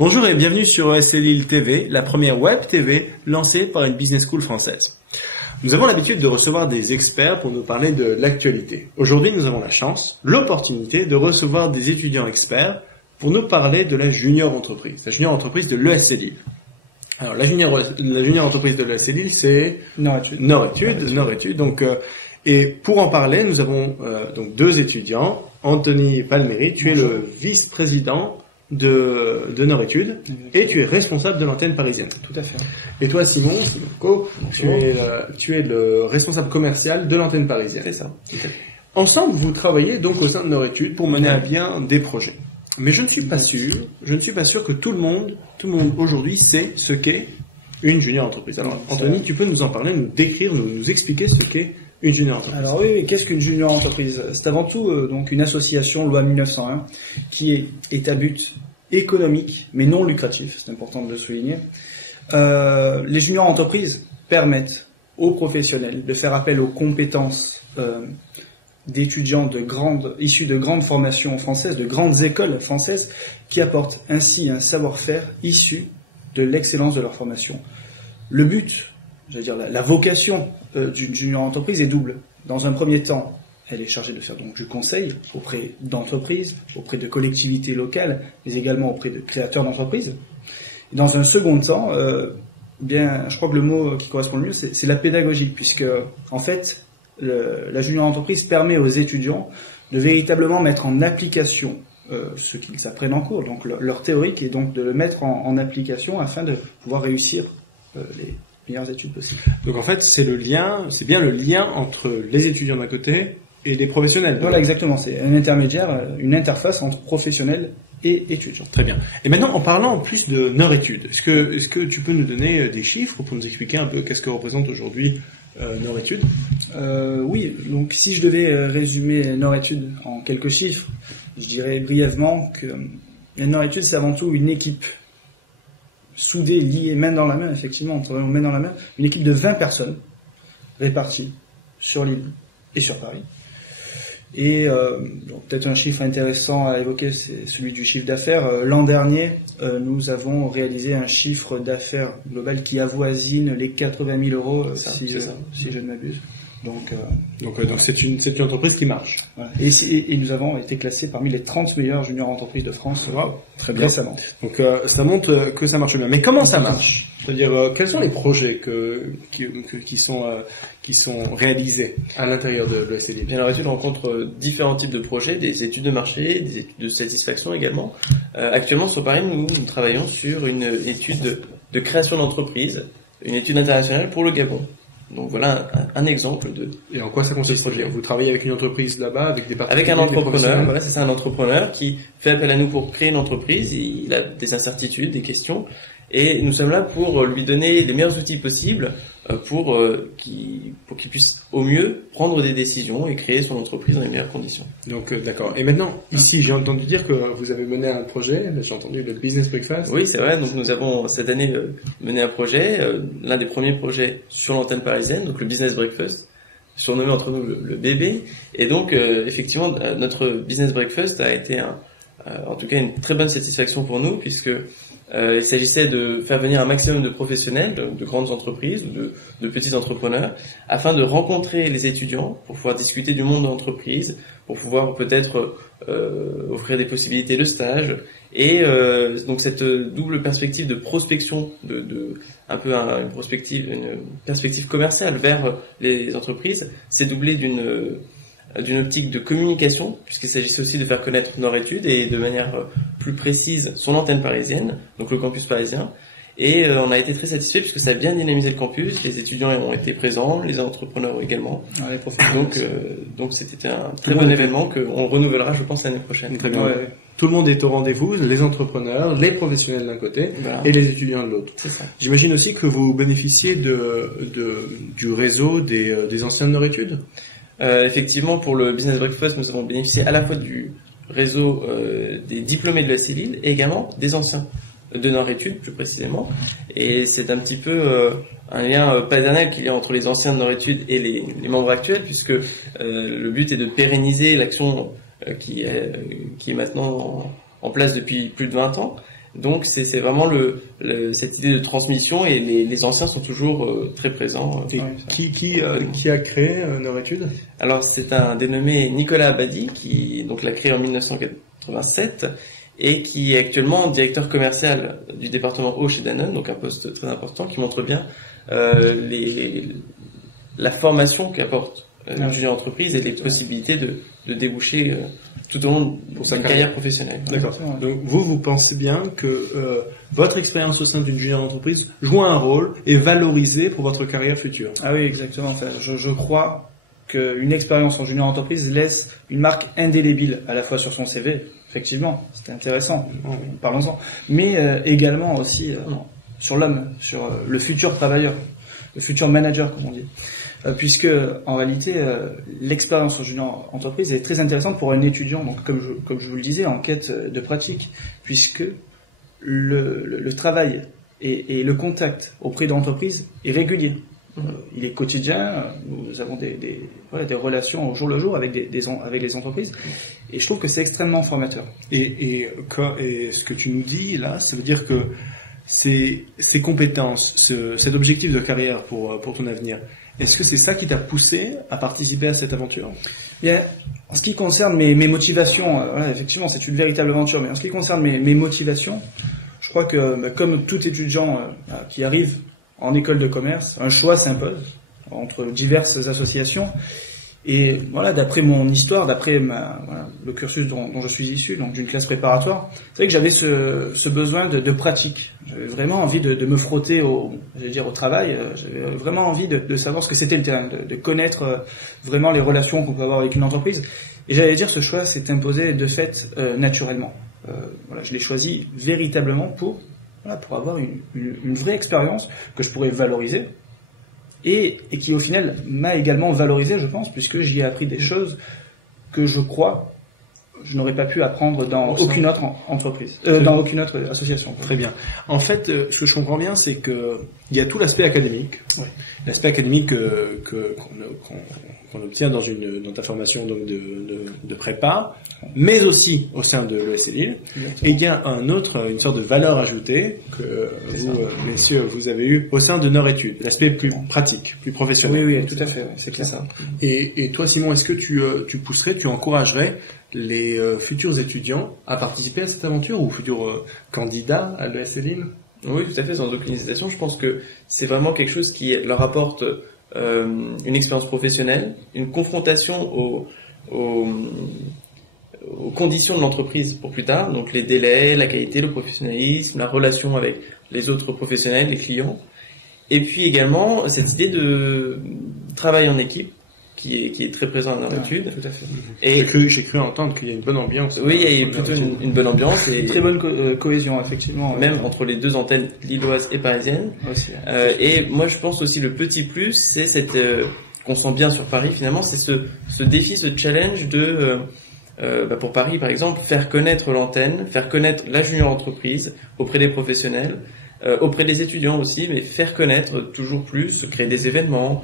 Bonjour et bienvenue sur ESC Lille TV, la première web TV lancée par une business school française. Nous avons l'habitude de recevoir des experts pour nous parler de l'actualité. Aujourd'hui, nous avons la chance, l'opportunité de recevoir des étudiants experts pour nous parler de la junior entreprise de l'ESC Lille. Alors, la junior entreprise de l'ESC Lille, c'est Nord-Études. Donc, et pour en parler, nous avons donc deux étudiants. Anthony Palméry, tu es le vice-président de Nord-Études et tu es responsable de l'antenne parisienne. Tout à fait. Et toi, Simon Co, tu es le responsable commercial de l'antenne parisienne. C'est ça. Ensemble, vous travaillez donc au sein de Nord-Études pour mener à bien des projets. Mais je ne suis pas sûr que tout le monde aujourd'hui sait ce qu'est une junior entreprise. Alors, Anthony, tu peux nous en parler, nous décrire, nous expliquer ce qu'est une junior entreprise. Alors oui, qu'est-ce qu'une junior entreprise? C'est avant tout donc une association loi 1901 qui est à but économique mais non lucratif, c'est important de le souligner. Les junior entreprises permettent aux professionnels de faire appel aux compétences d'étudiants issus de grandes formations françaises, de grandes écoles françaises, qui apportent ainsi un savoir-faire issu de l'excellence de leur formation. Le but, la vocation d'une junior entreprise est double. Dans un premier temps, elle est chargée de faire donc du conseil auprès d'entreprises, auprès de collectivités locales, mais également auprès de créateurs d'entreprises. Et dans un second temps, je crois que le mot qui correspond le mieux, c'est la pédagogie, puisque en fait, la junior entreprise permet aux étudiants de véritablement mettre en application ce qu'ils apprennent en cours, donc leur théorique, et donc de le mettre en application afin de pouvoir réussir les meilleures études possibles. Donc en fait, c'est bien le lien entre les étudiants d'un côté et les professionnels. Voilà, exactement. C'est un intermédiaire, une interface entre professionnels et étudiants. Très bien. Et maintenant, en parlant en plus de Nord-Études, est-ce que tu peux nous donner des chiffres pour nous expliquer un peu qu'est-ce que représente aujourd'hui Nord-Études? Oui, donc si je devais résumer Nord-Études en quelques chiffres, je dirais brièvement que Nord-Études, c'est avant tout une équipe soudée, liée, main dans la main, effectivement, on travaille main dans la main, une équipe de 20 personnes réparties sur l'île et sur Paris. Et donc peut-être un chiffre intéressant à évoquer, c'est celui du chiffre d'affaires. L'an dernier, nous avons réalisé un chiffre d'affaires global qui avoisine les 80 000 euros, si je ne m'abuse. Donc c'est une entreprise qui marche. Voilà. Et nous avons été classés parmi les 30 meilleures junior entreprises de France. Wow, très bien. Récemment. Donc ça montre que ça marche bien. Mais comment ça marche? C'est-à-dire quels sont les projets qui sont réalisés à l'intérieur de l'ESC Lille? Bien, Nord-Études rencontre différents types de projets, des études de marché, des études de satisfaction également. Actuellement sur Paris, nous travaillons sur une étude de création d'entreprise, une étude internationale pour le Gabon. Donc voilà un exemple de... Et en quoi ça consiste? Vous travaillez avec une entreprise là-bas, avec des particuliers? Avec un entrepreneur, voilà, c'est ça, un entrepreneur qui fait appel à nous pour créer une entreprise. Il a des incertitudes, des questions, et nous sommes là pour lui donner les meilleurs outils possibles pour qu'il puisse au mieux prendre des décisions et créer son entreprise dans les meilleures conditions. Donc d'accord. Et maintenant, ici, j'ai entendu dire que vous avez mené un projet, j'ai entendu le Business Breakfast. Oui, c'est vrai. Donc nous avons cette année mené un projet, l'un des premiers projets sur l'antenne parisienne, donc le Business Breakfast, surnommé entre nous le bébé. Et donc effectivement, notre Business Breakfast a été en tout cas une très bonne satisfaction pour nous, puisque il s'agissait de faire venir un maximum de professionnels, de grandes entreprises ou de petits entrepreneurs, afin de rencontrer les étudiants pour pouvoir discuter du monde de l'entreprise, pour pouvoir peut-être offrir des possibilités de stage. Et donc cette double perspective de prospection, une perspective commerciale vers les entreprises, s'est doublée d'une optique de communication, puisqu'il s'agissait aussi de faire connaître Nord-Études et de manière plus précise son antenne parisienne, donc le campus parisien. Et on a été très satisfaits puisque ça a bien dynamisé le campus, les étudiants ont été présents, les entrepreneurs également. Donc c'était un très bon événement qu'on renouvellera, je pense, l'année prochaine. Très bien. Ouais. Tout le monde est au rendez-vous, les entrepreneurs, les professionnels d'un côté, voilà, et les étudiants de l'autre. C'est ça. J'imagine aussi que vous bénéficiez du réseau des anciens de Nord-Études. Effectivement, pour le Business Breakfast, nous avons bénéficié à la fois du réseau des diplômés de l'ESC Lille et également des anciens de Nord-Études, plus précisément. Et c'est un petit peu un lien paternel qu'il y a entre les anciens de Nord-Études et les membres actuels, puisque le but est de pérenniser l'action qui est maintenant en place depuis plus de 20 ans. Donc c'est vraiment cette idée de transmission, et les anciens sont toujours très présents. Et qui a créé Nord-Études? Alors c'est un dénommé Nicolas Abadi qui donc l'a créé en 1987 et qui est actuellement directeur commercial du département eau chez Danone, donc un poste très important qui montre bien la formation qu'apporte une junior entreprise et les possibilités de déboucher tout au long de sa carrière professionnelle. D'accord. Donc vous pensez bien que votre expérience au sein d'une junior entreprise joue un rôle et valorisée pour votre carrière future. Ah oui, exactement. Enfin, je crois qu'une expérience en junior entreprise laisse une marque indélébile à la fois sur son CV, effectivement, c'est intéressant, parlons-en, mais également aussi sur l'homme, sur le futur travailleur, le futur manager, comme on dit. Puisque en réalité l'expérience en junior entreprise est très intéressante pour un étudiant, donc comme je vous le disais, en quête de pratique, puisque le travail et le contact auprès d'entreprises est régulier. Il est quotidien, nous avons des relations au jour le jour avec les entreprises, et je trouve que c'est extrêmement formateur. Et ce que tu nous dis là, ça veut dire que ces compétences, cet objectif de carrière pour ton avenir, est-ce que c'est ça qui t'a poussé à participer à cette aventure? Bien, en ce qui concerne mes motivations, effectivement, c'est une véritable aventure, mais en ce qui concerne mes motivations, je crois que comme tout étudiant qui arrive en école de commerce, un choix s'impose entre diverses associations. Et voilà, d'après mon histoire, d'après le cursus dont je suis issu, donc d'une classe préparatoire, c'est vrai que j'avais ce besoin de pratique. J'avais vraiment envie de me frotter au travail. J'avais vraiment envie de savoir ce que c'était le terrain, de connaître vraiment les relations qu'on peut avoir avec une entreprise. Et j'allais dire, ce choix s'est imposé de fait naturellement. Je l'ai choisi véritablement pour avoir une vraie expérience que je pourrais valoriser. Et qui au final m'a également valorisé, je pense, puisque j'y ai appris des choses que je crois je n'aurais pas pu apprendre dans aucune autre entreprise, dans aucune autre association. Très bien. En fait, ce que je comprends bien, c'est que il y a tout l'aspect académique, l'aspect académique qu'on obtient dans ta formation donc de prépa, mais aussi au sein de l'ESC Lille. Et il y a une sorte de valeur ajoutée que vous, messieurs, vous avez eu au sein de Nord-Études, l'aspect plus pratique, plus professionnel. Oui, tout à fait, c'est clair. Ça. Et toi, Simon, est-ce que tu pousserais, tu encouragerais les futurs étudiants à participer à cette aventure ou futurs candidats à l'ESC Lille? Oui, tout à fait, sans aucune hésitation. Je pense que c'est vraiment quelque chose qui leur apporte une expérience professionnelle, une confrontation aux conditions de l'entreprise pour plus tard, donc les délais, la qualité, le professionnalisme, la relation avec les autres professionnels, les clients, et puis également cette idée de travail en équipe qui est très présent à Nord-Études. Tout à fait. Et j'ai cru entendre qu'il y a une bonne ambiance. Oui, il y a plutôt une bonne ambiance et une très bonne cohésion, effectivement. Même entre les deux antennes lilloises et parisiennes. Aussi, et moi, je pense aussi le petit plus, c'est cette qu'on sent bien sur Paris finalement, c'est ce défi, ce challenge de pour Paris par exemple, faire connaître l'antenne, faire connaître la junior entreprise auprès des professionnels. Auprès des étudiants aussi, mais faire connaître toujours plus, créer des événements,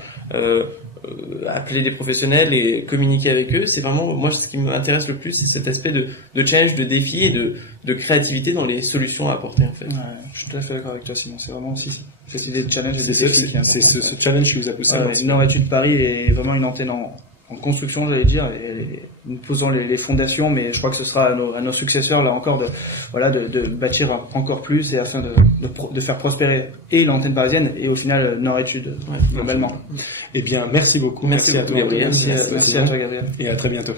appeler des professionnels et communiquer avec eux. C'est vraiment, moi, ce qui m'intéresse le plus, c'est cet aspect de challenge, de défi et de créativité dans les solutions à apporter, en fait. Ouais, je suis tout à fait d'accord avec toi, Simon. C'est vraiment aussi cette idée de challenge et de défi qui est c'est ce challenge qui vous a poussé à Nord-Études Paris est vraiment une antenne en construction, j'allais dire, et nous posons les fondations, mais je crois que ce sera à nos successeurs là encore de bâtir encore plus et afin de faire prospérer et l'antenne parisienne et au final Nord-Études globalement. Eh bien, merci beaucoup. Merci à toi, Gabriel. Merci à toi, Gabriel. Et à très bientôt.